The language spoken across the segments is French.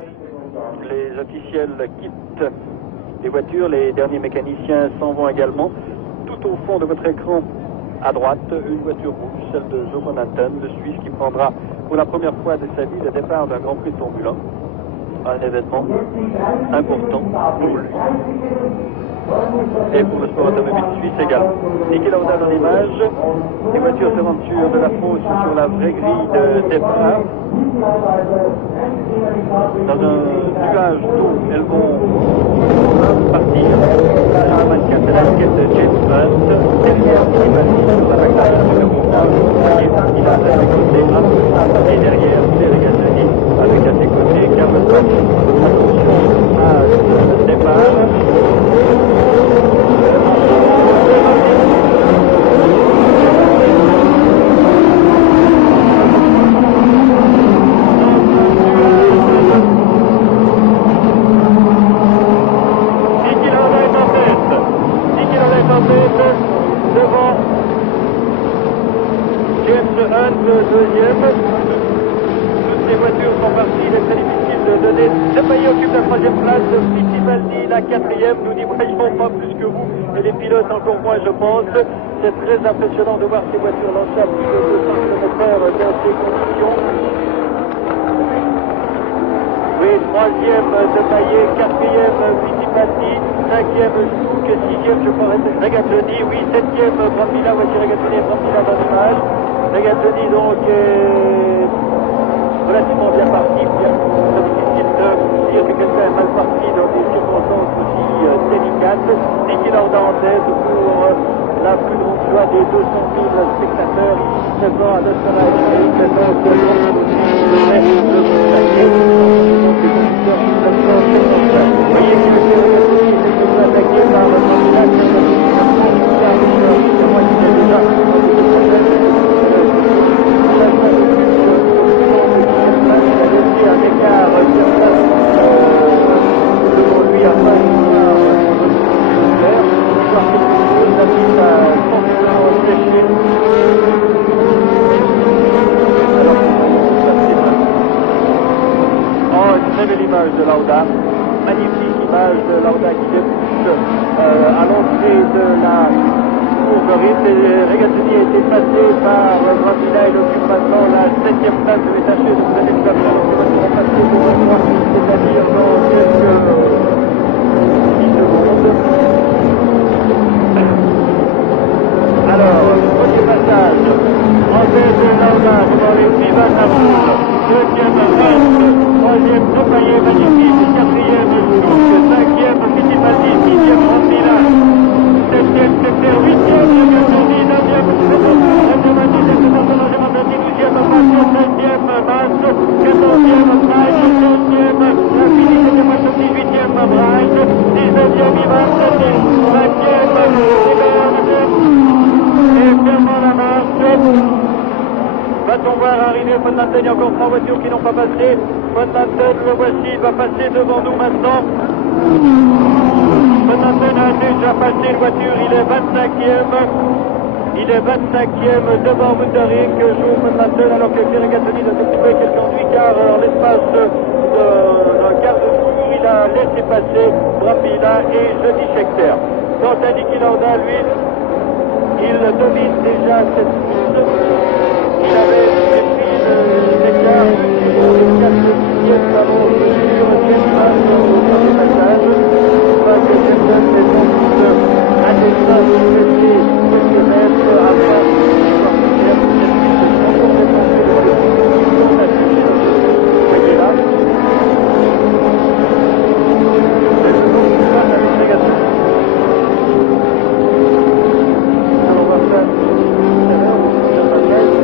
Les officiels quittent les voitures, les derniers mécaniciens s'en vont également. Tout au fond de votre écran, à droite, une voiture rouge, celle de Joe Van Atten, le Suisse qui prendra pour la première fois de sa vie le départ d'un Grand Prix de Formule 1. Un événement important pour lui et pour le sport automobile suisse également. Niki Lauda dans l'image, les voitures se rendent sur de la fosse sur la vraie grille de départ. Dans un nuage d'eau, elles vont partir. La 24 à la quête de James Hunt, derrière sur la McLaren numéro 1, il a à ses côtés, et derrière, Thierry Gasly avec à ses côtés Carlos Sainz. Attention à ce départ. Devant James Hunt, deuxième. Toutes les voitures sont parties. Il est très difficile de donner. Depailler occupe la troisième place. Fittipaldi la quatrième. Nous n'y voyons pas plus que vous. Et les pilotes encore moins, je pense. C'est très impressionnant de voir ces voitures lancer à plus de 200 km/h dans ces conditions. Oui, troisième Depailler, quatrième Fittipaldi, cinquième Souk, sixième, je crois, Regazzoni, oui, septième Brambilla, voici Regazzoni et Brambilla dans l'image. Regazzoni donc est relativement bien parti, bien très difficile de dire que quelqu'un est mal parti dans des circonstances aussi délicates. Niki Lauda en tête pour la plus grande joie des 200 000 spectateurs présents à l'Australie et présents de vous voyez que c'est attaqué par le candidat qui a un écart devant lui à pas une très belle image de Lauda, magnifique image de Lauda qui débouche à l'entrée de la course de rythme. Regazzoni a été passé par Brambilla et occupe maintenant la 7e place. Je vais tâcher de vous donner le classement donc les voitures vont passer devant moi, c'est-à-dire dans quelques 10 secondes. Alors, premier passage, en tête de Lauda devant les Vivan Napoul, deuxième Hunt, troisième Depailler, magnifique, quatrième Souk, cinquième Fittipaldi, sixième Brambilla, septième Leclerc, huitième Regazzoni, neuvième douzième Massot, treizième Mass, quatorzième Price, onzième Infiniti de Massot, 18e Bright, 19e Ivan, 20e et fermant la marche. Va-t-on voir arriver Van Atten? Il y a encore 3 voitures qui n'ont pas passé. Van Atten, le voici, il va passer devant nous maintenant. Van Atten a déjà passé une voiture, il est 25e. Il est 25e devant Wundering, Joe Van Atten, alors que Thierry Gasly a trouvé quelques ennuis car en l'espace d'un quart de tour, il a laissé passer Brambilla et Jody Scheckter. Quant à Niki Lauda, lui, il domine déjà cette course. Il avait pris l'écart sur 4 6e ballon sur James Hunt au premier passage. On voit que James Hunt est sans doute à dessein de laisser quelques mètres avant de pouvoir finir cette piste encore dépensée devant les positions affichées. Vous voyez là. C'est le nom qui passe avec Regazzoni. Alors on va faire tout à l'heure, sur la caisse.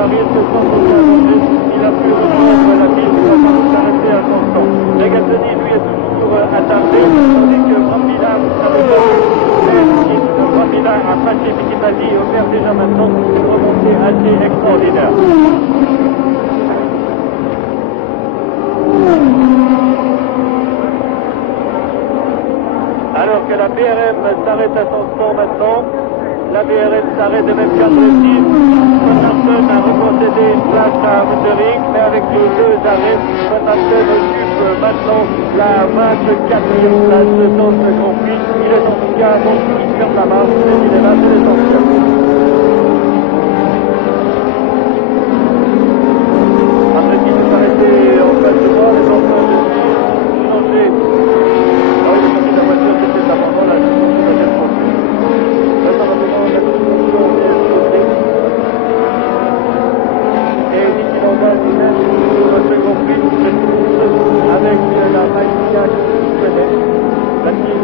aucun risque, sans aucun danger. Il a pu rejoindre la piste sans s'arrêter à son temps. Regazzoni, lui, est toujours attardé, tandis que Brambilla avait Brambilla a passé Fittipaldi et opère déjà maintenant une remontée assez extraordinaire. Alors que la BRM s'arrête à son temps maintenant, la BRM s'arrête de même cadre aussi. Van a retrocédé une place à Wundering, mais avec les deux arrêts, Van occupe maintenant la 24e place dans ce Grand Prix. Il est en tout cas bon, il ferme la marche, mais il est là, c'est l'essentiel. Après qu'il s'est arrêté en face de moi, les enfants de changer. Ah oui, j'ai sorti de la voiture, c'était l'abandon, là, je suis sorti de la voiture. Maintenant, la construction est sauté. Et Niki Lauda lui-même sur ce Grand Prix, avec la Maïka qui connaît, la team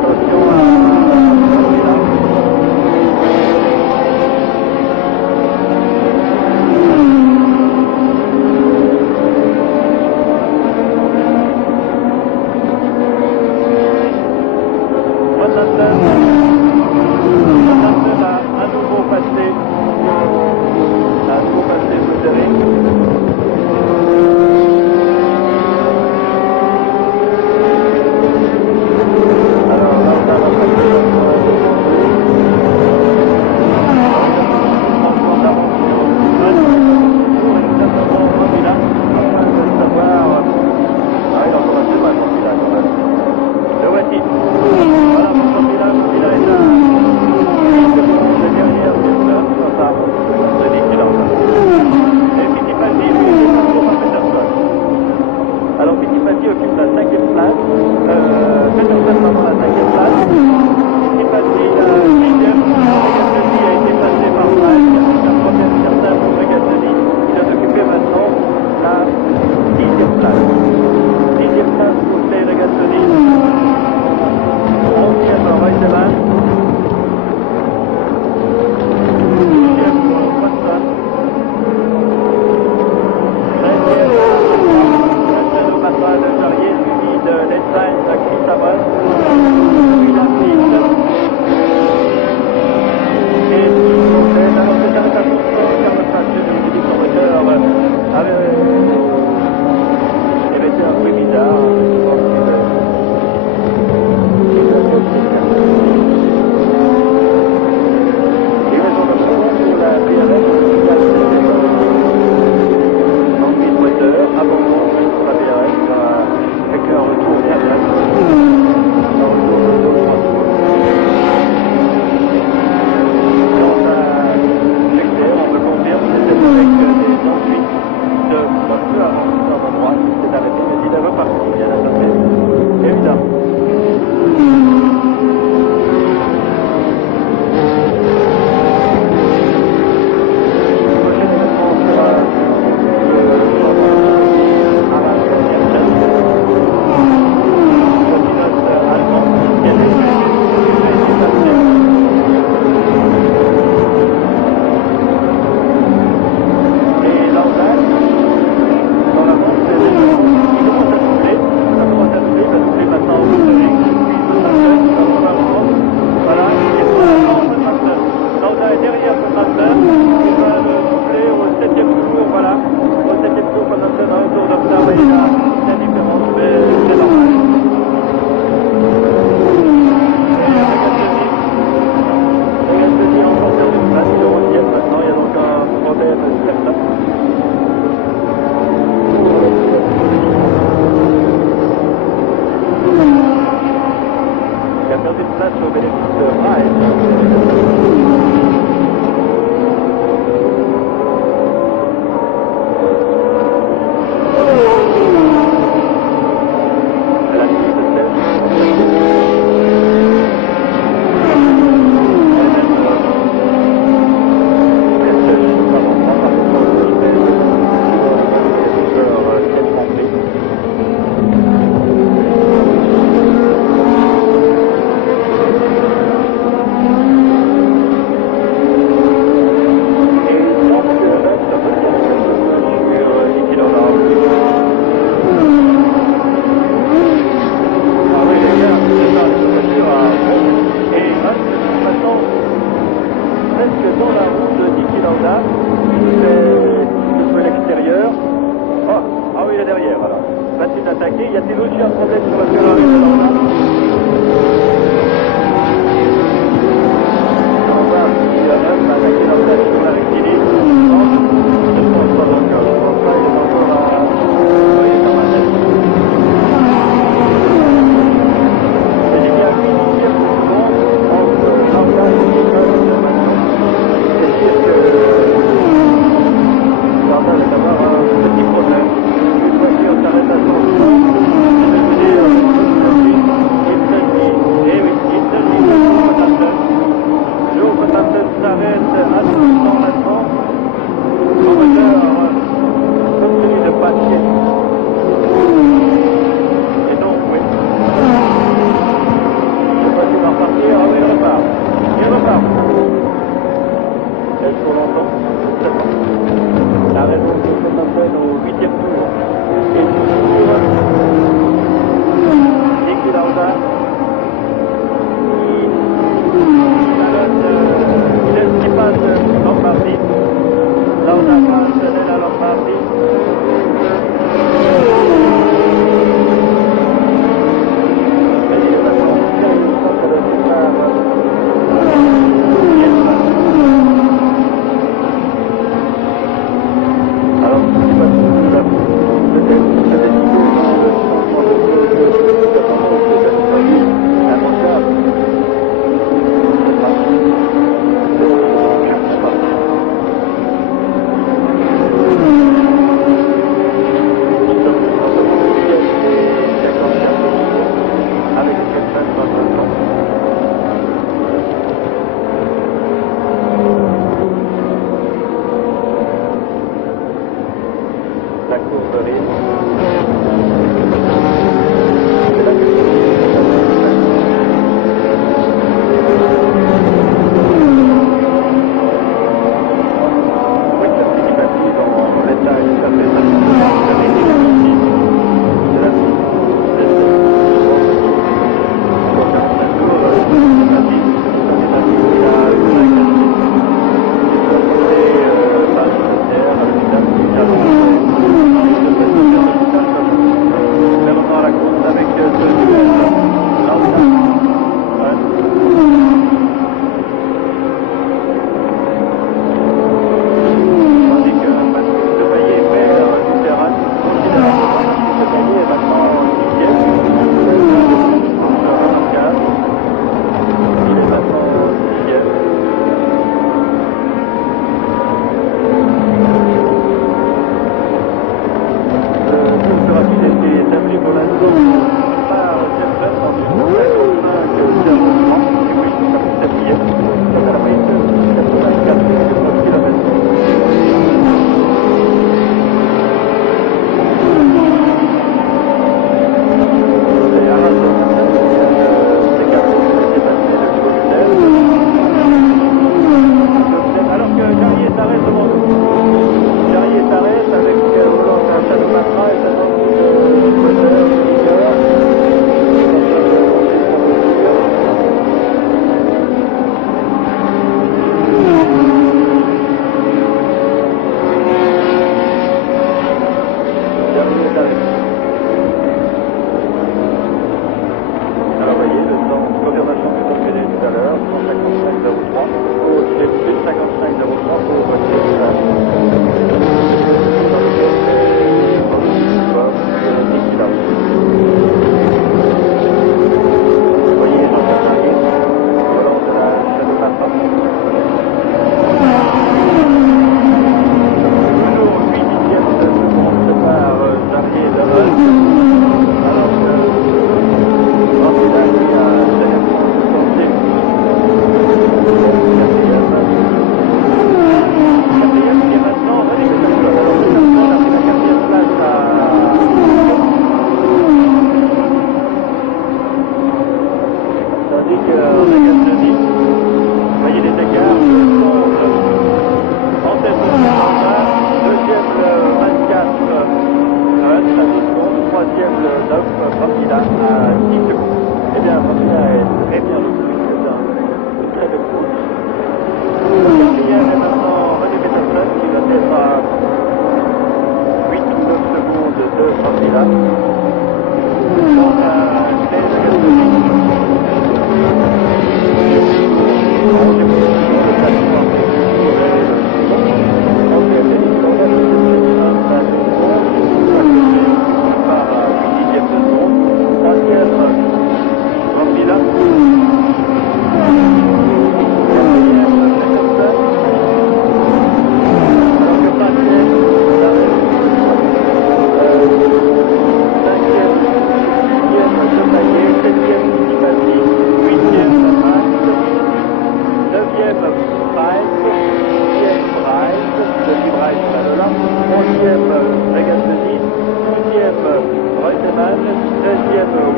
attention à celui-là. À nouveau passé Frédéric. Alors là, on a la alors Fittipaldi occupe la 5e place, Peterson prend la 5e place, Fittipaldi la 6e, Regazzoni a été passé par Mike, la première certain pour Regazzoni, il a occupé maintenant la 10e place. 10e place pour Clay Regazzoni, 11e Reutemann, 12e Watson, 13e de Jarrier, suivi de l'Ensign de Chris Amon, puis la piste. Et alors c'est un attention car le passé de l'édition moteur avait été un peu bizarre. Et raison de pour la BRF, en piste moteur, abandon pour la BRF. Avec un retour bien là. Un retour de 2 ou 3 tours. Quant à Leclerc, on me confirme, c'était avec des ensuites de un peu avant l'endroit, il s'est arrêté, mais il est reparti, il vient d'attraper, évidemment.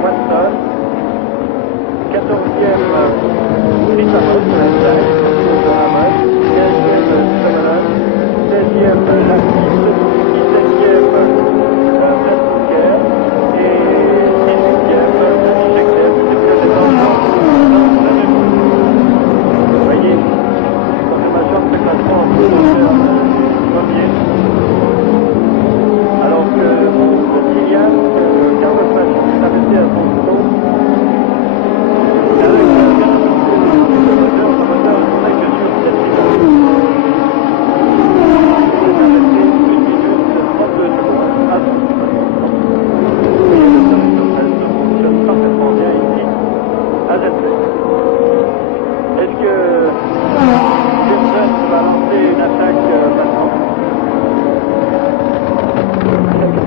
Watson. 14e, Ramos, 15e, Simonon. 16e, Lafitte. 17e, Blasquer. Et 18e, Cheklev. C'est que c'est dans le vous voyez, confirmation de ce classement en premier. Alors que Kylian, Carlos Machi est abaissé à son dos. Avec le moteur sur cette finale. Il est abaissé 1 minute 32 secondes à son dos. Vous voyez, le service se fonctionne parfaitement bien ici à Zettel. Est-ce que Jameson va lancer une attaque maintenant?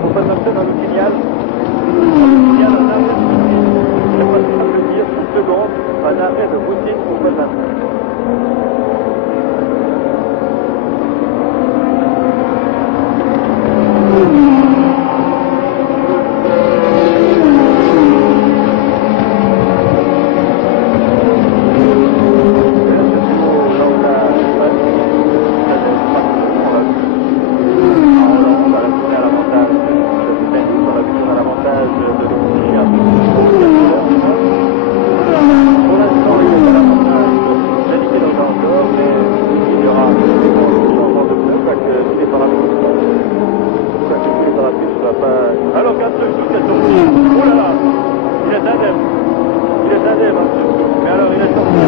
Pour Paterson dans le signal. Il y a un arrêt, je ne sais pas si ça veut dire 6 secondes, un arrêt de routine pour Paterson. Alors qu'un truc tout est sorti. Oh là là, il est indemne. Il est indemne. Mais alors il est sorti.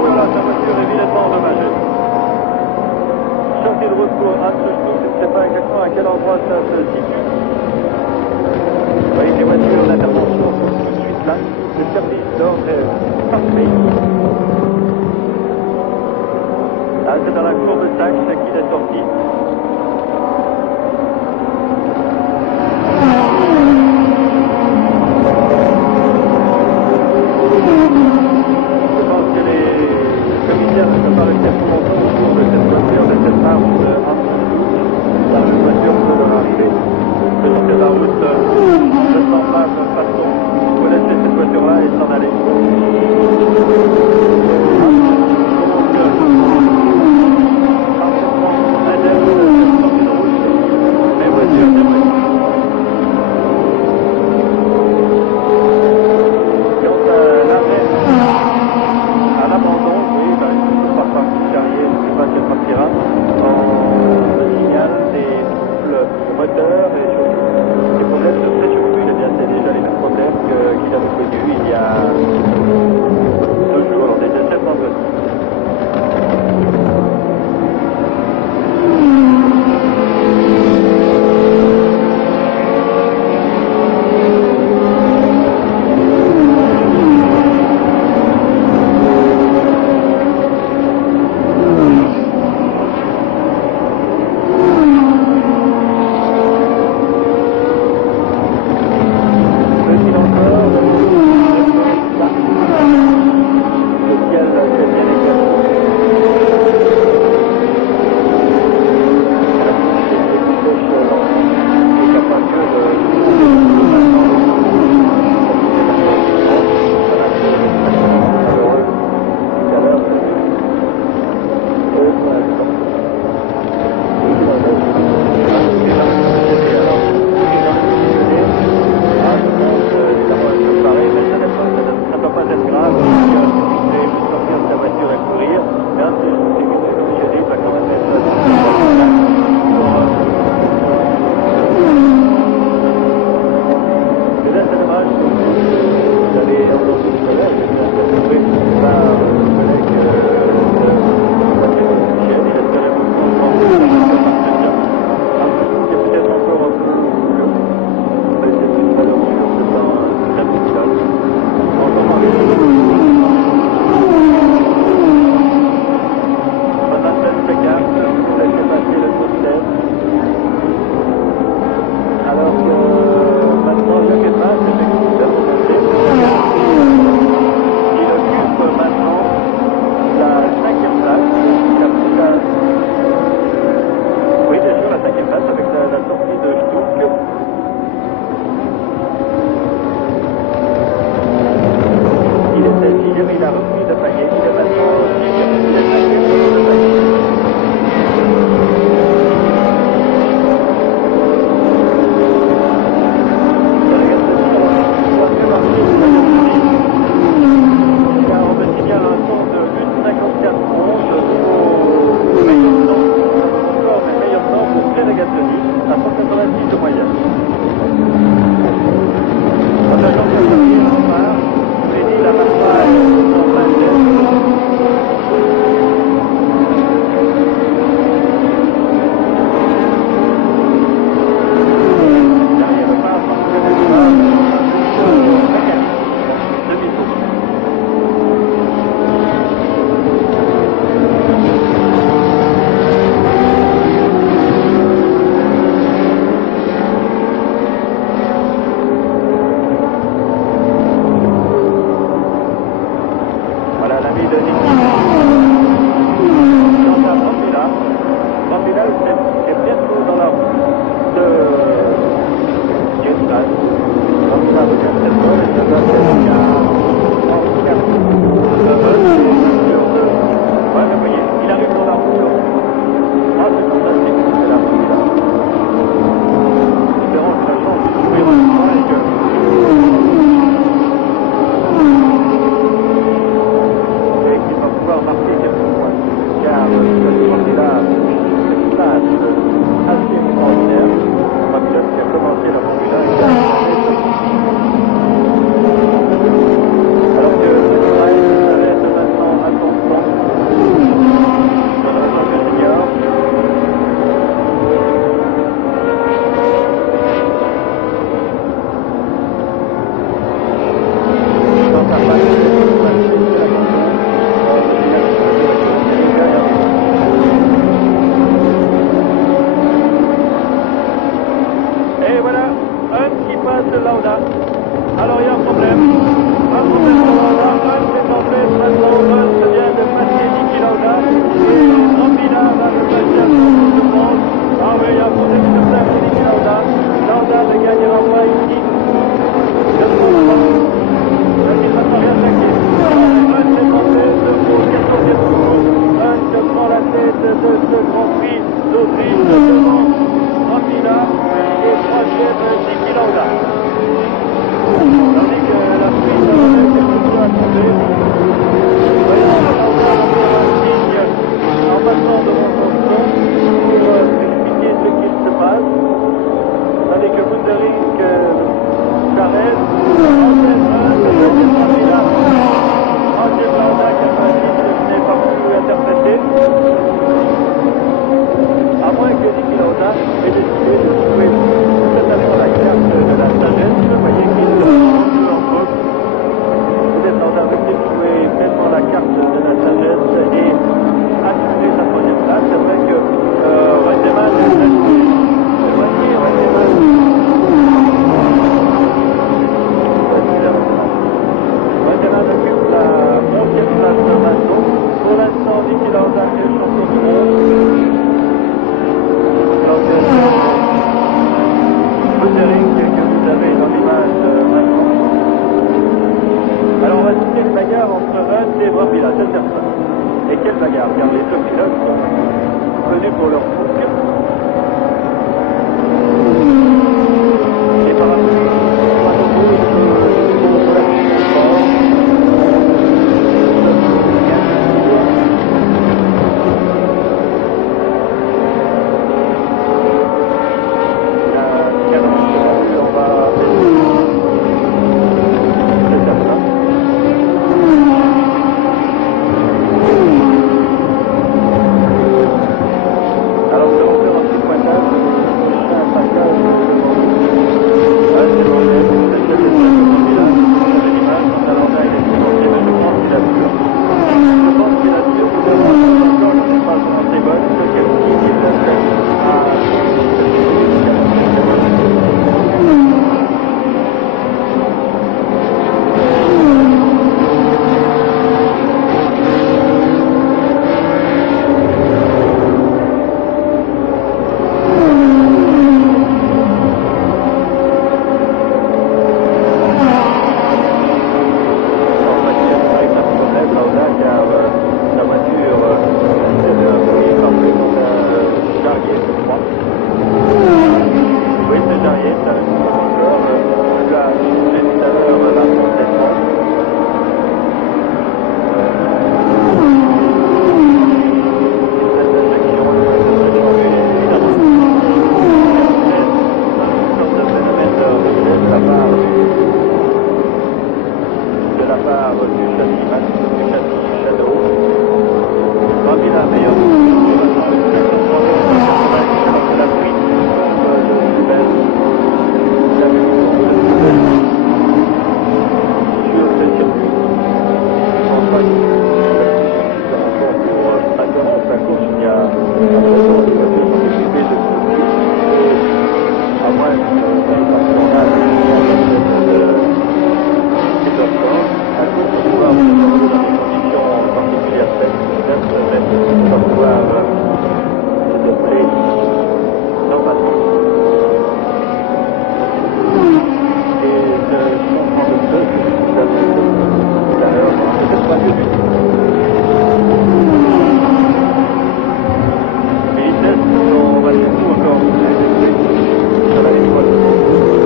Oh là là, sa voiture est vilatement endommagée. Sortie de route pour Hatsushku, je ne sais pas exactement à quel endroit ça se situe. Vous voyez les voitures d'intervention sont tout de suite là. Le service d'ordre est parfait. Là, c'est dans la cour de taxe qu'il est sorti. Je pense que les commissaires ne peuvent pas rester plus longtemps autour de cette voiture, de cette marche dans une voiture de l'arrivée. De sortir de la route de semblable façon. Il faut laisser cette voiture-là et s'en aller. il a repris le panier. Il est maintenant il est cinquième sur le panier. Alors, la part du châssis Shadow. Brambilla meilleur alors que la pluie de Super. La pluie sur ce circuit. Je pense pas qu'il y ait encore pour interrompre la course. Il y a à présent des voitures sont équipées de à moins qu'on a la course va pouvoir se dérouler dans des conditions particulières on va pouvoir se dérouler normalement. Et ce changement de feu, tout à l'heure, c'est pas mieux du tout. Les vitesses sont vachement encore sur la ligne droite.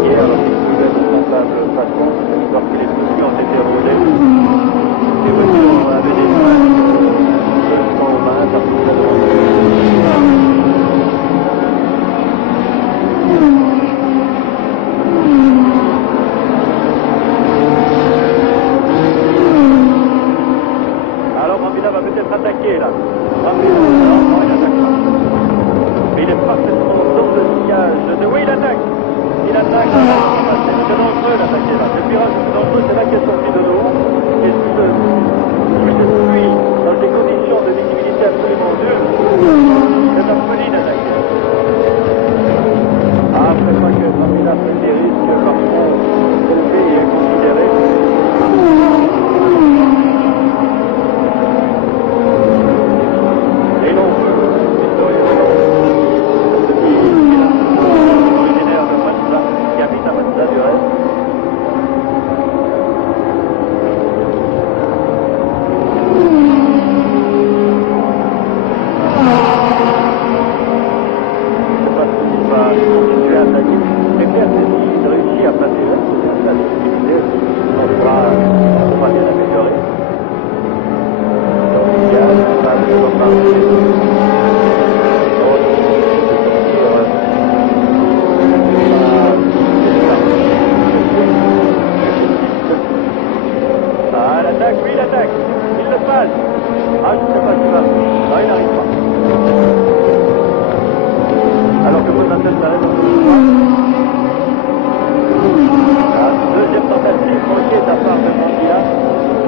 Hier, alors qu'ils pouvaient être semblables façon, parce que les solutions ont été roulées. Les voitures avaient des freins de 120 parce que ça alors Brambilla va peut-être attaquer là. Brambilla, non, il attaque pas. Mais il est parfaitement dans le sillage de... Oui, il attaque. Il attaque, c'est dangereux d'attaquer là. C'est pire, c'est dangereux, c'est là qu'il est sorti de l'eau. Et cette pluie, dans des conditions de visibilité absolument dures, c'est un folie d'attaquer. Ah, après pas que Brambilla prenne des risques parfois élevés et considérés. Et non, originaire de Mazda, qui habite à Mazda du reste. Je ne sais pas s'il va continuer à attaquer. Mais clair, s'il réussit à passer là, c'est la difficulté. On va bien améliorer. Donc, il y a l'attaque, oui, l'attaque. Il le passe. Ah, je ne sais pas s'il va. Ah, il n'arrive pas. Alors que Monatel s'arrête dans le deuxième tentative manquée de la part de Brambilla.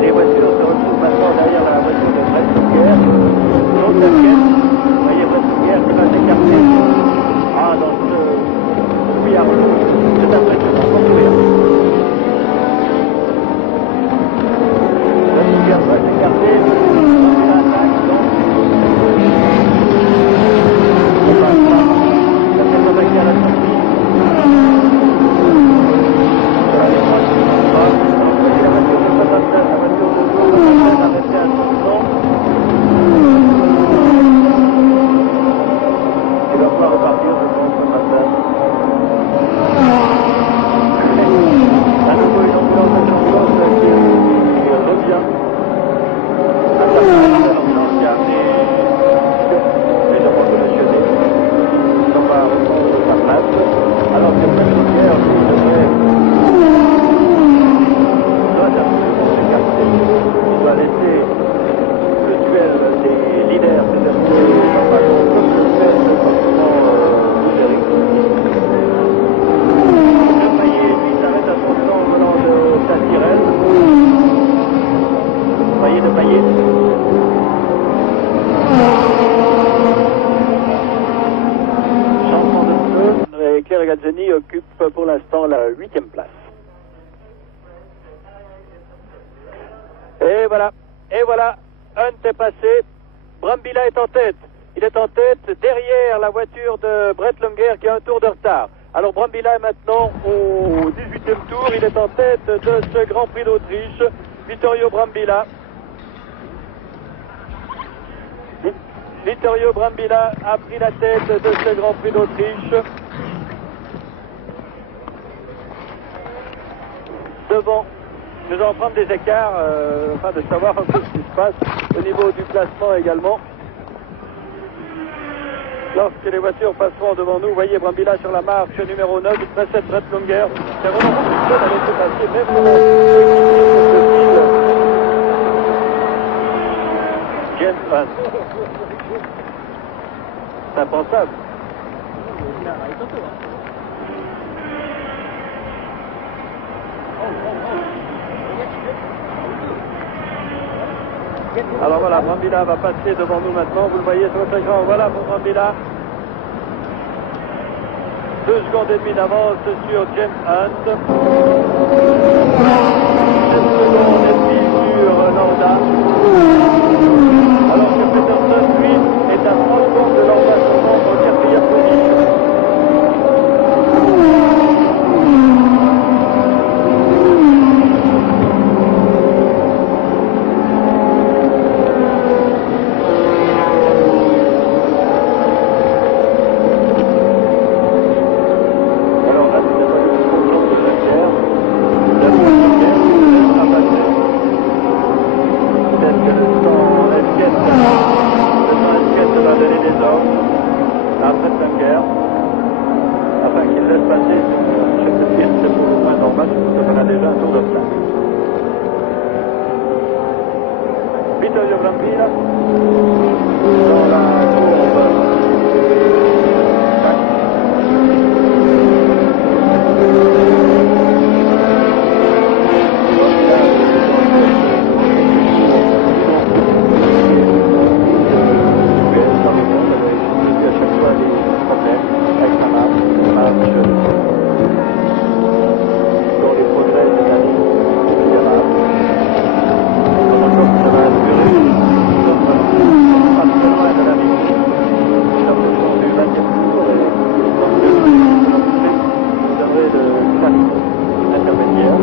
Les voitures se retrouvent maintenant derrière la voiture de Brett Lunger. L'autre inquiète. Vous voyez Brett Lunger qui va s'écarter. Ah, dans ce brouillard rouge. C'est impressionnant. Construire. Brett Lunger va s'écarter. Il attaque donc. On passe là. Ça fait attaquer à la sortie. Voilà, les trois qui sont pas. La voiture de Patatène, la voiture de Patatène a resté à son temps. Il va pouvoir repartir de Patatène. À nouveau une ambulance qui revient. À sa place, l'ambulance qui a amené les demandes de M. D. On va reprendre sa place. Alors que Brett Lunger, lui, devrait... Il doit laisser le duel des leaders se dérouler normalement comme le fait le forcément Eric. Le Maillet, lui, s'arrête à son temps venant de sa sirène. Vous voyez le Maillet. Changement de feu. Et Claire Gazzani occupe pour l'instant la 8e place. Et voilà, Hunt est passé, Brambilla est en tête. Il est en tête derrière la voiture de Brett Lunger qui a un tour de retard. Alors Brambilla est maintenant au 18e tour, il est en tête de ce Grand Prix d'Autriche. Vittorio Brambilla. Vittorio Brambilla a pris la tête de ce Grand Prix d'Autriche. Devant. Nous allons prendre des écarts, afin de savoir un peu ce qui se passe au niveau du classement également. Lorsque les voitures passeront devant nous, vous voyez Brambilla sur la marche numéro 9, il précède Brett Lunger. C'est vraiment une bonne avec ce papier, même pour la passe. C'est impensable. Alors voilà, Brambilla va passer devant nous maintenant. Vous le voyez sur votre écran. Voilà pour Brambilla. 2 secondes et demie d'avance sur James Hunt. 7 secondes et demie sur Landa. Alors que Peterson, lui, est à 3 secondes de l'emplacement en 4e position. Vittorio Brambilla dans la courbe 4. À chaque fois des problèmes avec sa marche dont les progrès de la ligne considérables. Ça va durer, nous sommes pas très loin de la ligne. Nous sommes du 20e tour et vous aurez le classe intermédiaire.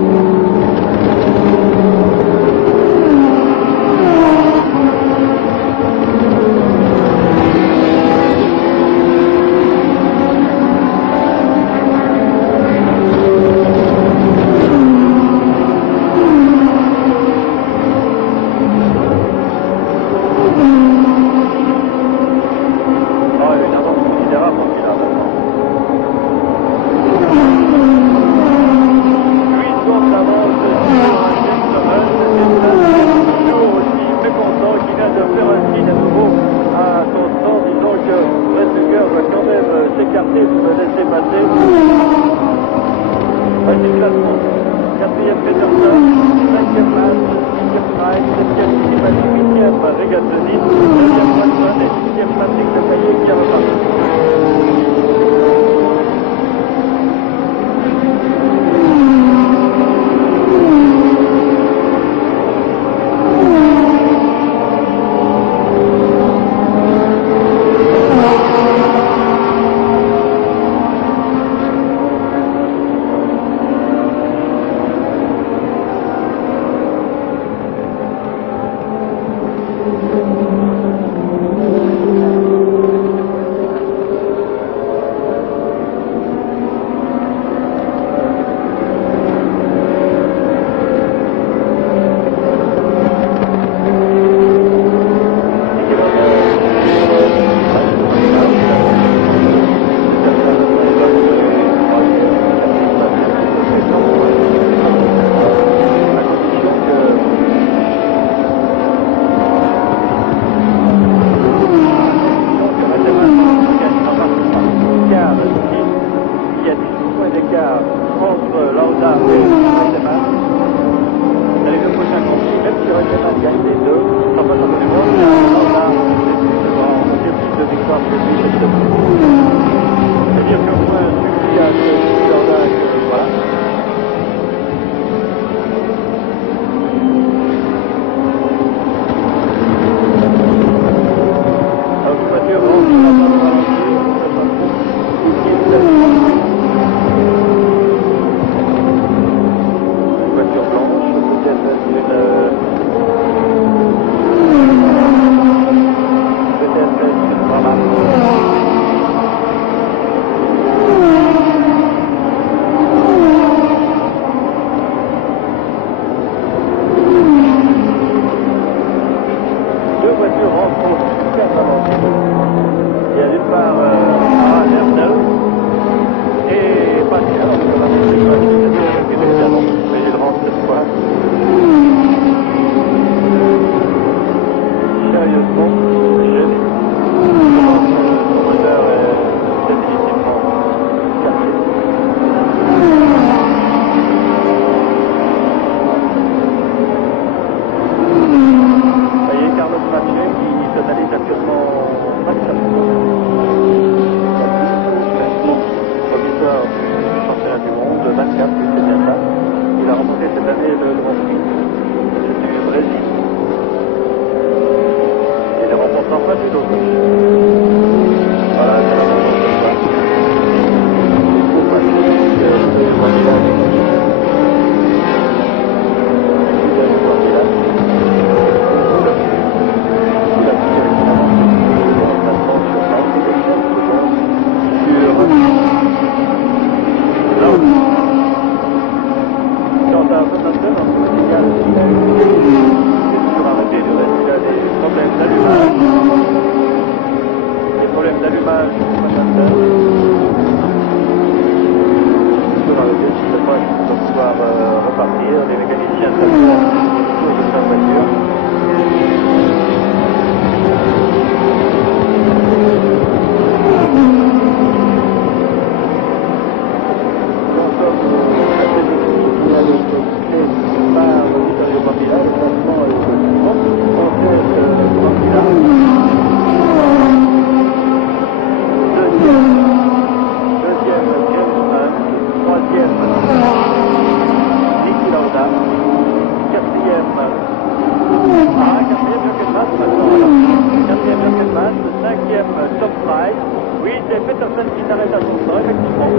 Peterson qui s'arrête à son temps, effectivement.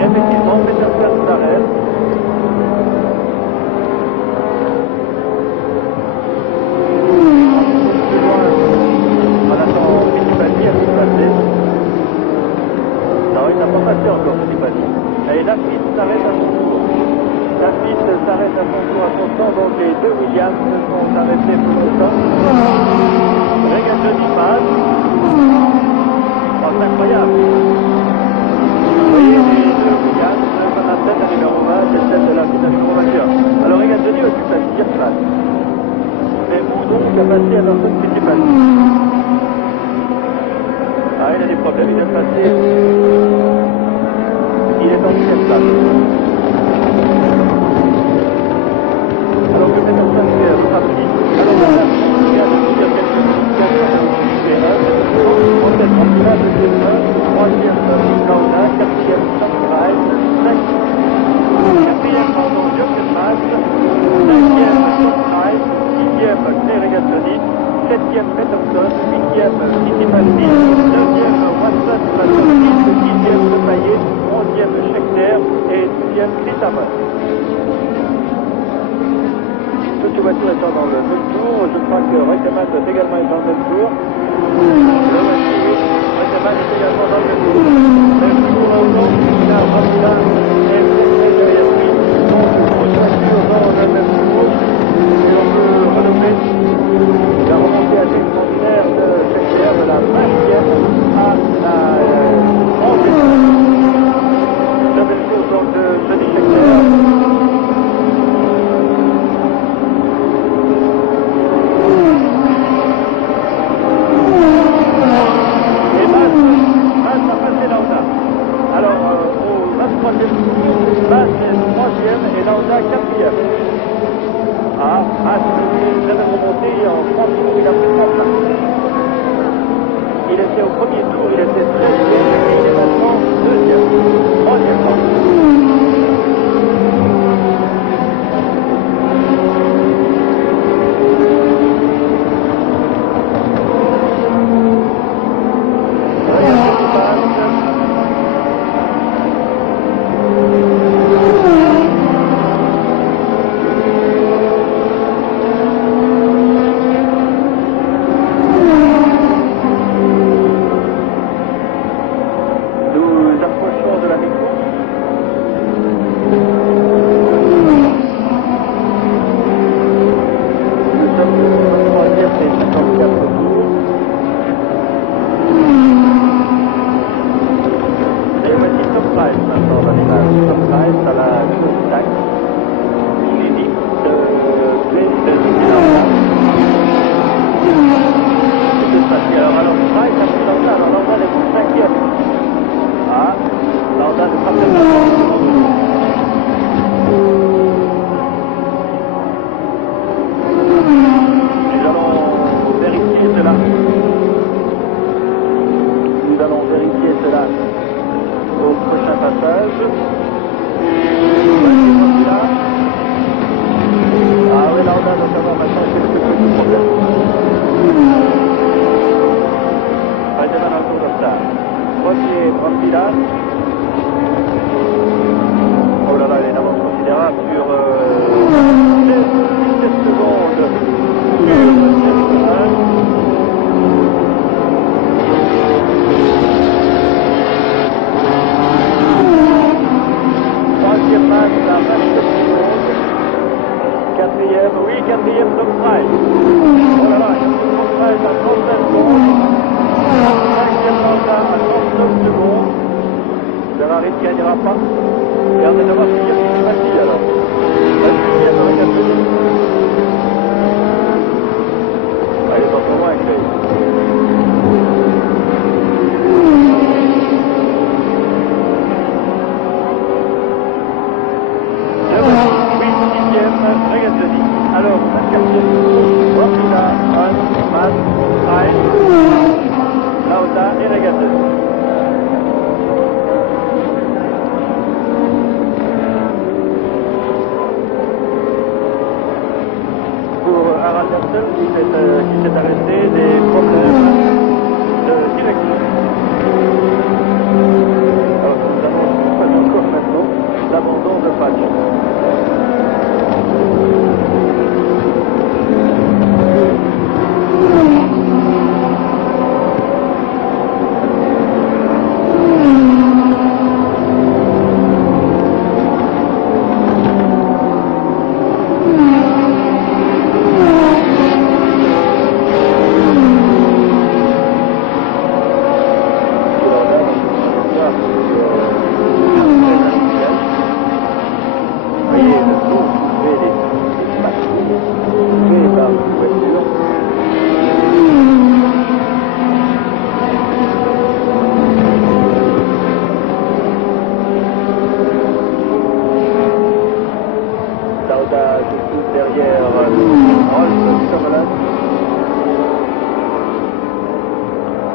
Effectivement, Peterson s'arrête. On attend Fittipaldi à tout passer. Non, il n'a pas passé encore Fittipaldi. Et la piste s'arrête à son tour. La piste s'arrête à son tour à son temps, donc les deux Williams sont arrêtés pour le temps. Regazzoni passe. Oh, c'est incroyable. Vous voyez les deux Williams, comme la tête à numéro 20 et celle de la piste à numéro 21. Alors Regazzoni occupe la 6e place. Mais Boudon qui a passé à Anderson Fittipaldi. Ah, il a des problèmes, il est passé. Il est en 6e place. Alors que Peterson fait rapide. Alors on a de dire quelque chose. On est en finale de 3e Lauda, 4e Sunrise, 4e pardon, Jochemas, 5e Sunrise, 6e Clay Regazzoni, 7e Peterson, 8e Fittipaldi, 9e Watson, 10e Payet, 11e Scheckter et 12e Chris Amon. Toutes les voitures étant dans le même tour, je crois que Reutemann doit également être dans le même tour. Reutemann est également dans le même tour. Même tour à Hollande, là, Rapida et Fletcher derrière lui. Donc, grosses voitures dans le même tour. Et on peut renommer la remontée assez extraordinaire de Scheckter de la 20e à la 11e. La belle chose donc de Johnny Scheckter. Et Lauda 4e. Ah, il vient de remonter en 3 tours, il a pris 3 places. Il était au premier tour, il était 13e et il est maintenant 2e. 3e place. Quatrième top prize. Oh là là, top prize à 37 secondes. 5e Lauda à 39 secondes. Ferrari ne gagnera pas. Et on va voir si il y a Fittipaldi alors. La 6e Regazzoni. Il est encore loin, Clay. Regazzoni. Alors, 24e tour, Rapida, Mas, Sainz, Lauda et Regazzoni. Pour Harald Anderson qui s'est arrêté, des problèmes de direction. Alors, nous avons pas encore maintenant l'abandon de Patch. Derrière Rolls, Summerland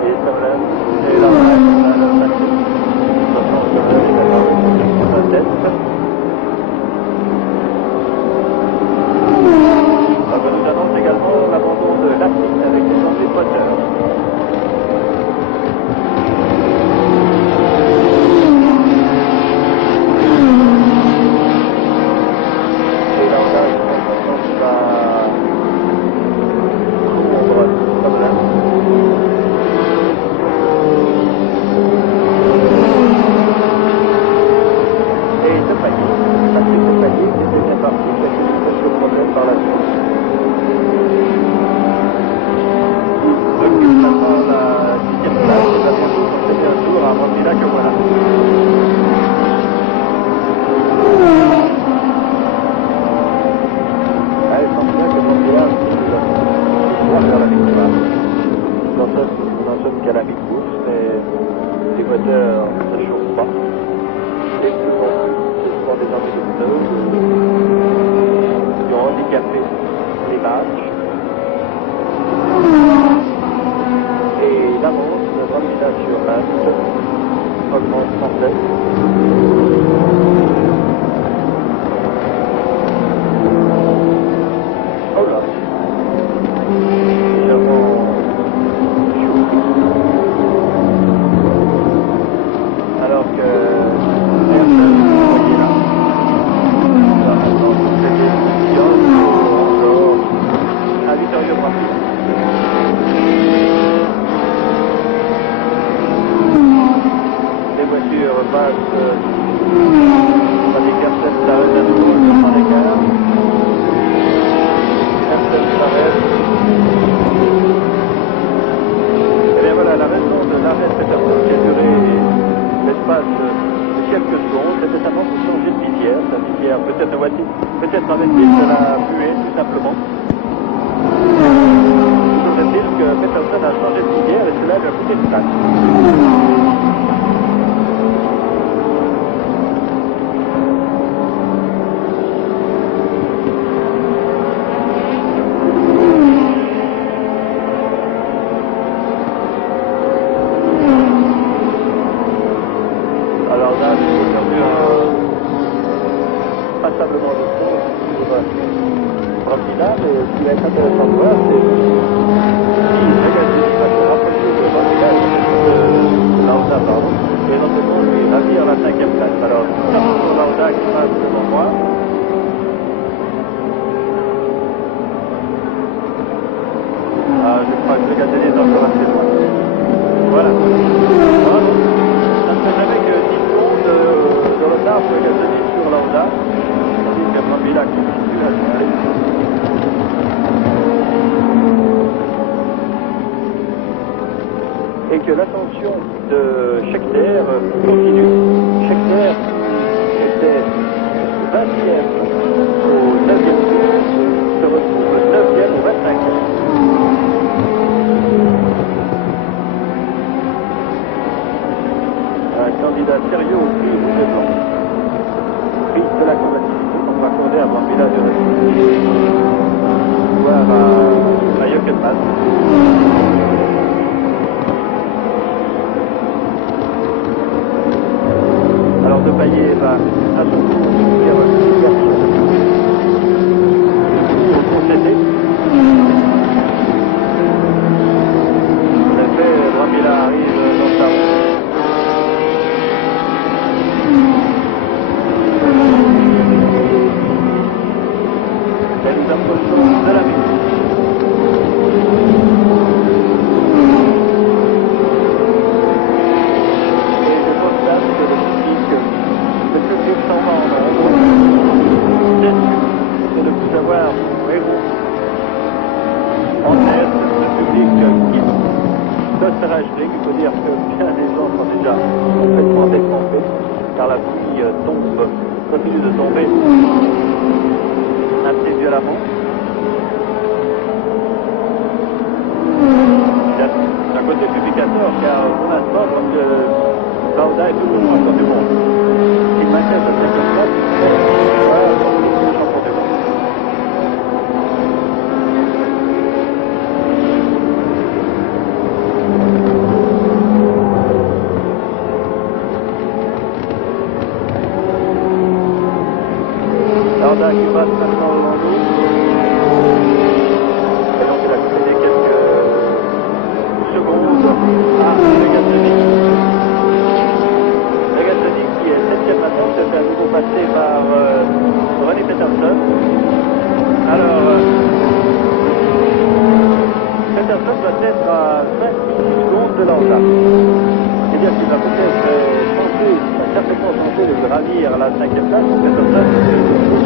et Summerland et là on a le ça nous annonce également l'abandon de l'Attique avec des entrées de moteur. Les moteurs ne chauffent pas. Et ce sont des entrepreneurs qui ont handicapé les matchs. Et l'avance de Brambilla sur Malte augmente sans cesse. Oh là! Alors que personne ne voyait là. Alors maintenant, c'était encore un victorieux rapide. Les voitures passent avec Carcel s'arrête à nouveau, ils sont en écart. Carcel s'arrête. Et bien voilà, la raison de l'arrêt de Peterson qui a duré l'espace de quelques secondes, c'était simplement pour changer de visière. Sa visière peut-être avait-il de la buée tout simplement. Toujours est-il que Peterson a changé de visière et cela lui a coûté une place. Passablement de temps sur Brambilla, mais ce qui va être intéressant de voir, c'est si Zagazzi va se rapprocher de Brambilla et Lauda, et éventuellement lui ravir la 5e place. Alors, c'est Lauda qui passe devant moi. Ah, je crois que Zagazzi est encore assez loin. Voilà. Ça ne fait jamais que 10 secondes de retard pour Zagazzi sur Lauda. Brambilla qui continue à jouer. Et que l'ascension de Scheckter continue. Scheckter était 20e au 9e tour, se retrouve 9e au 25e. Un candidat sérieux au prix rouge et blanc. Prix de la combativité. Accordé à Brambilla de voire à Jöckelmann. Alors De Paillet va à son tour dire Ferrari, il faut dire que bien des gens sont déjà complètement détrempés, car la pluie continue de tomber assez violemment. D'un côté publicateur, car pour l'instant, donc, Lauda est toujours champion du monde. Il maintient sa 5e place, voilà, champion du monde. Lauda qui passe maintenant au Lando. Et donc il a concédé quelques secondes à Regazzoni. Regazzoni qui est 7e maintenant, c'est à nouveau passé par Ronnie Peterson. Alors, Peterson doit être à 5 secondes de Lauda. C'est-à-dire qu'il va peut-être changer, il va certainement changer de gravir à la 5e place. Peterson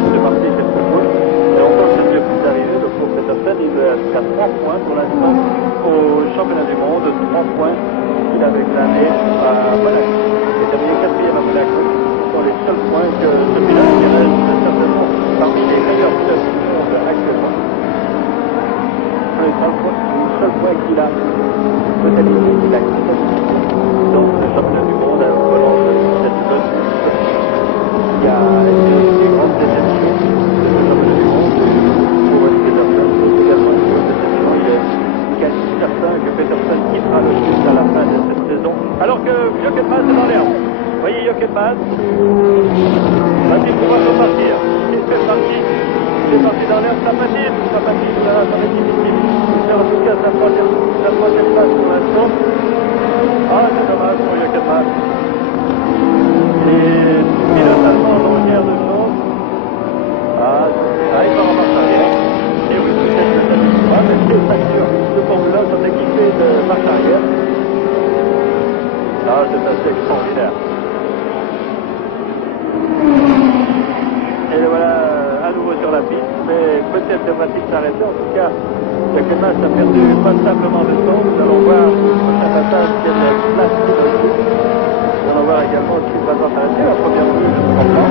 de marquer quelque chose. Et on voit que c'est plus d'arriver. Le pauvre Peterson, il est à 3 points pour l'instant au championnat du monde. 3 points qu'il avait glanés à Monaco. Il est terminé 4e à Monaco. Ce sont les seuls points que ce pilote qui reste certainement parmi les meilleurs pilotes du monde actuellement. Les seuls points qu'il a totalisé, qu'il a dans le championnat du monde à volant de cette zone. Il y a des grandes déceptions de ce championnat du monde. Pour Peterson, c'est également une grosse déception. Il est quasi certain que Peterson quittera le chute à la fin de cette saison. Alors que Jochen Mass est dans l'air. Vous voyez Jochen Mass va-t-il pouvoir repartir? C'est parti. C'est parti dans l'air, ça patine, ça va être difficile. C'est en tout cas sa troisième place pour l'instant. Ah, c'est dommage pour Jochen Mass. Et pilote allemand en manière de chance. Il va en marche arrière. Et oui, peut-être que ça ne dit pas, mais les voitures de Formule 1 sont équipées de marche arrière. Ah, c'est assez extraordinaire. Et voilà, à nouveau sur la piste, mais peut-être devra-t-il s'arrêter. En tout cas, Jochen Mass a perdu pas simplement de temps. Nous allons voir au prochain passage quelle place il a eu. Nous allons voir également s'il va devoir s'arrêter. La première vue, je ne comprends pas.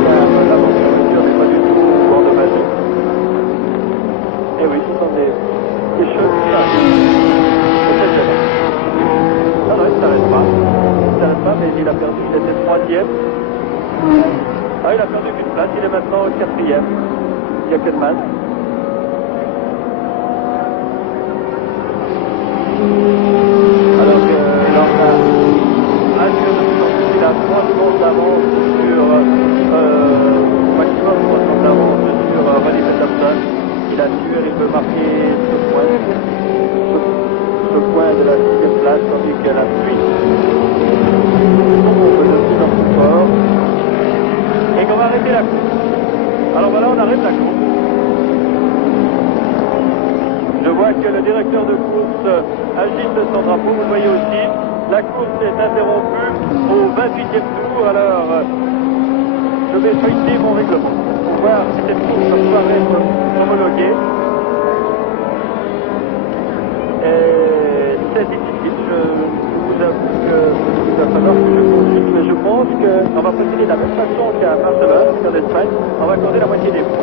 Car la voiture n'est pas du tout endommagée. Et oui, ce sont des choses qui arrivent. C'est gênant. Non, il ne s'arrête pas. Il ne s'arrête pas, mais il a perdu. Il était 3e. Ah, il a perdu une place, il est maintenant 4e. Jochen Mass. Alors que Lauda assure de plus en plus, il a 3 secondes d'avance sur maximum 3 secondes d'avance sur Ronnie Peterson. Il assure, il peut marquer ce point de la 6e place, tandis que la suite tombe de plus en plus fort. Et qu'on va arrêter la course. Alors voilà, on arrête la course. Je vois que le directeur de course agite son drapeau, vous le voyez aussi. La course est interrompue au 28e tour. Alors, je vais feuilleter mon règlement pour voir si cette course va pouvoir être homologuée. Et c'est difficile, je vous avoue qu'il va falloir que je consulte, mais je pense qu'on va procéder de la même façon qu'à Barcelone, qu'en Espagne, on va accorder la moitié des points.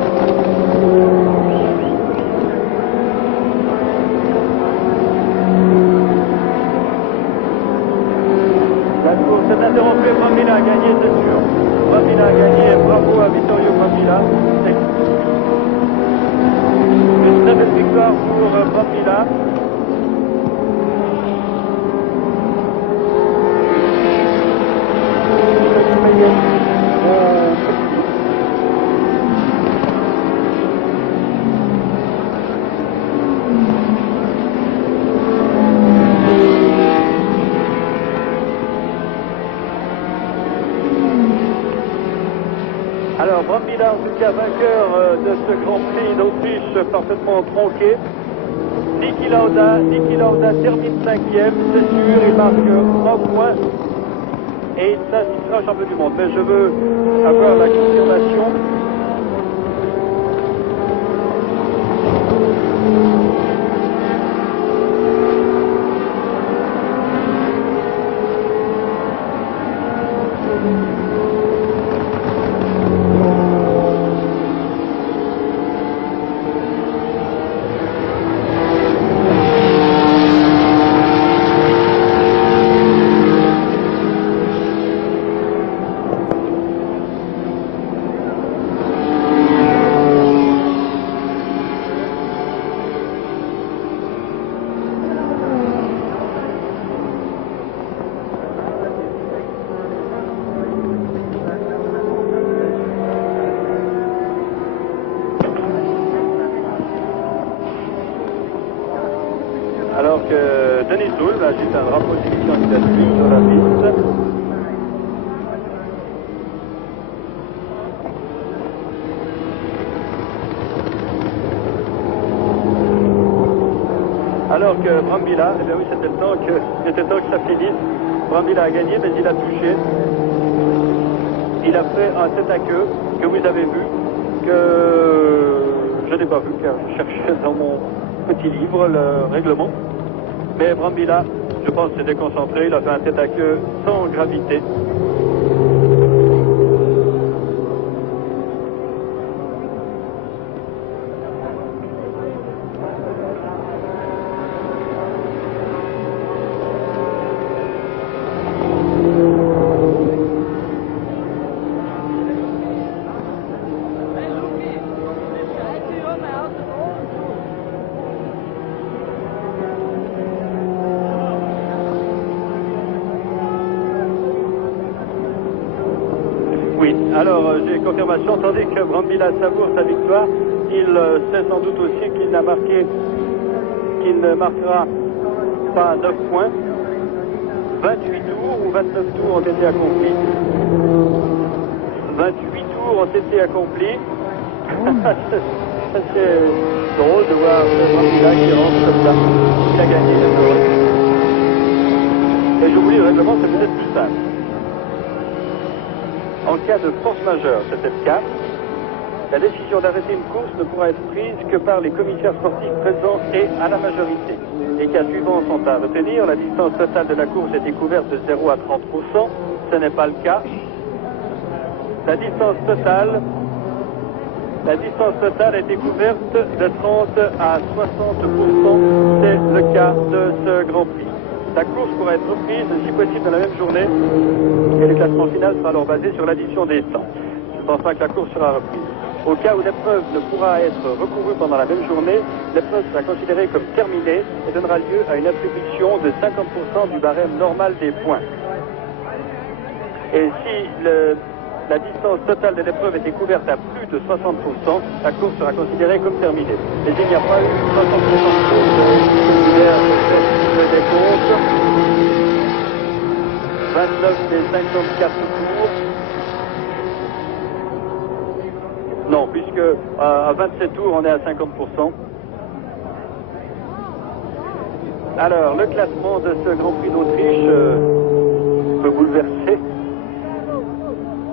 La course est interrompue, Brambilla a gagné, c'est sûr. Brambilla a gagné, bravo à Vittorio Brambilla. Une très belle victoire pour Brambilla. Alors Brambilla, en tout cas vainqueur de ce Grand Prix d'Autriche parfaitement tronqué. Niki Lauda termine 5e, c'est sûr, il marque 3 points et il sera champion du monde. Mais je veux avoir la confirmation. Alors que Denis Soul agite un drapeau de candidature sur la piste. Alors que Brambilla, eh bien oui, c'était le temps que ça finisse. Brambilla a gagné, mais il a touché. Il a fait un tête à queue que vous avez vu, que je n'ai pas vu car je cherchais dans mon petit livre le règlement. Mais Brambilla, je pense, s'est déconcentré. Il a fait un tête à queue sans gravité. Oui, alors j'ai confirmation, tandis que Brambilla savoure sa victoire, il sait sans doute aussi qu'il n'a marqué, qu'il ne marquera pas 9 points. 28 tours ou 29 tours ont été accomplis. 28 tours ont été accomplis. C'est drôle de voir Brambilla qui rentre comme ça. Il a gagné. Et j'oublie le règlement, c'est peut-être plus simple. En cas de force majeure, c'était le cas, la décision d'arrêter une course ne pourra être prise que par les commissaires sportifs présents et à la majorité. Les cas suivants sont à retenir. La distance totale de la course est découverte de 0 à 30%. Ce n'est pas le cas. La distance totale est découverte de 30 à 60%. C'est le cas de ce Grand Prix. La course pourra être reprise, si possible, dans la même journée, et le classement final sera alors basé sur l'addition des temps. Je ne pense pas que la course sera reprise. Au cas où l'épreuve ne pourra être recourue pendant la même journée, l'épreuve sera considérée comme terminée et donnera lieu à une attribution de 50% du barème normal des points. Et si la distance totale de l'épreuve était couverte à plus de 60%, la course sera considérée comme terminée. Mais il n'y a pas eu 60% de course le décompte. 29 des 54 tours. Non, puisque à 27 tours, on est à 50%. Alors, le classement de ce Grand Prix d'Autriche peut bouleverser.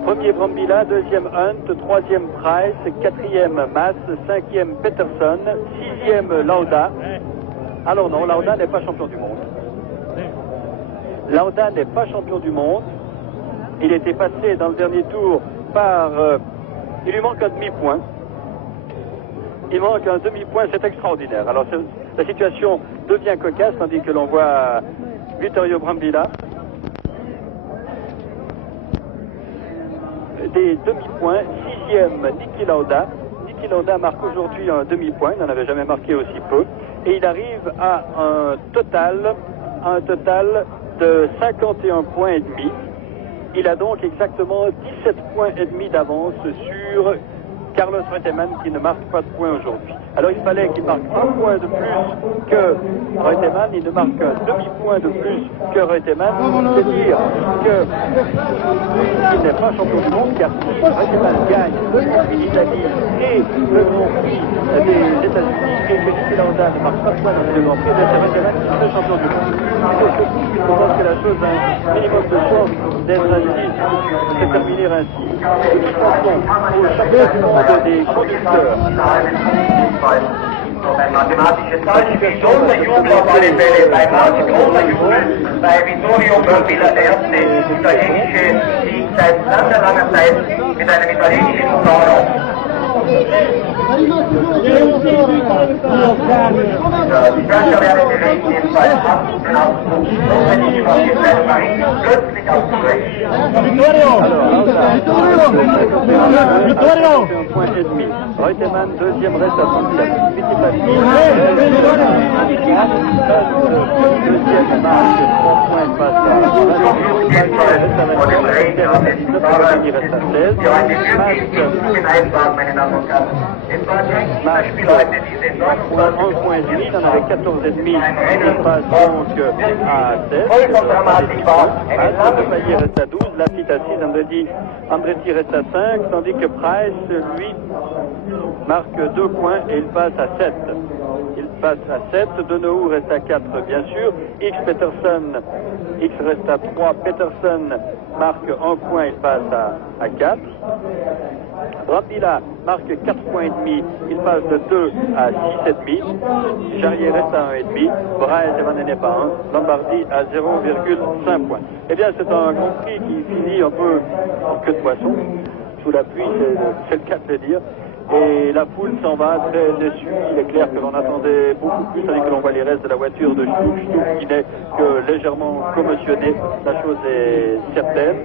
Premier Brambilla, deuxième Hunt, troisième Price, quatrième Mass, cinquième Peterson, sixième Lauda. Alors non, Lauda n'est pas champion du monde. Lauda n'est pas champion du monde. Il était passé dans le dernier tour par... il lui manque un demi-point. Il manque un demi-point, c'est extraordinaire. Alors la situation devient cocasse, tandis que l'on voit Vittorio Brambilla. Des demi-points, sixième Niki Lauda. Niki Lauda marque aujourd'hui un demi-point, il n'en avait jamais marqué aussi peu. Et il arrive à un total de 51 points et demi. Il a donc exactement 17 points et demi d'avance sur Carlos Reutemann qui ne marque pas de points aujourd'hui. Alors il fallait qu'il marque un point de plus que Reutemann, il ne marque qu'un demi-point de plus que Reutemann. C'est dire qu'il n'est pas champion du monde, car si Reutemann gagne le Grand Prix d'Italie et le Grand Prix des États-Unis et que Niki Lauda ne marque pas de points dans les deux Grands Prix, c'est Reutemann qui est le champion du monde. Je pense que la chose a un minimum de chance d'être ainsi, de se terminer ainsi. De toute façon, au championnat des conducteurs, bei mathematische Zahlen wie großer Jubel auf alle Fälle, bei Martin großer Jubel, bei Vittorio Brambilla, der erste italienische Sieg seit langer Zeit mit einem italienischen Fahrer. Die Flasche wäre direkt jedenfalls abgeschnappt, wenn ich von der Marine plötzlich aufbreche. Vittorio! Un point et demi. Reutemann, deuxième, reste à 37. Deuxième marque, 3 points de passe à 16. Marc pour 11 points et demi, il en avait 14 et demi, il passe donc à 7. Depailler reste à 12, Lafitte à 6, Andretti reste à 5, tandis que Price, lui, marque 2 points et il passe à 7. Il passe à 7, Deneuve reste à 4 bien sûr, X reste à 3, Peterson marque 1 point, il passe à 4. Brambilla marque 4 points et demi, il passe de 2 à 6 et demi. Charrier reste à 1 et demi, Braille et Van Hennep à 1, Lombardi à 0,5 points. Eh bien c'est un Grand Prix qui finit un peu en queue de poisson, sous la pluie, c'est le cas de le dire. Et la foule s'en va très déçue. Il est clair que l'on attendait beaucoup plus, tandis que l'on voit les restes de la voiture de Stuck qui n'est que légèrement commotionné. La chose est certaine.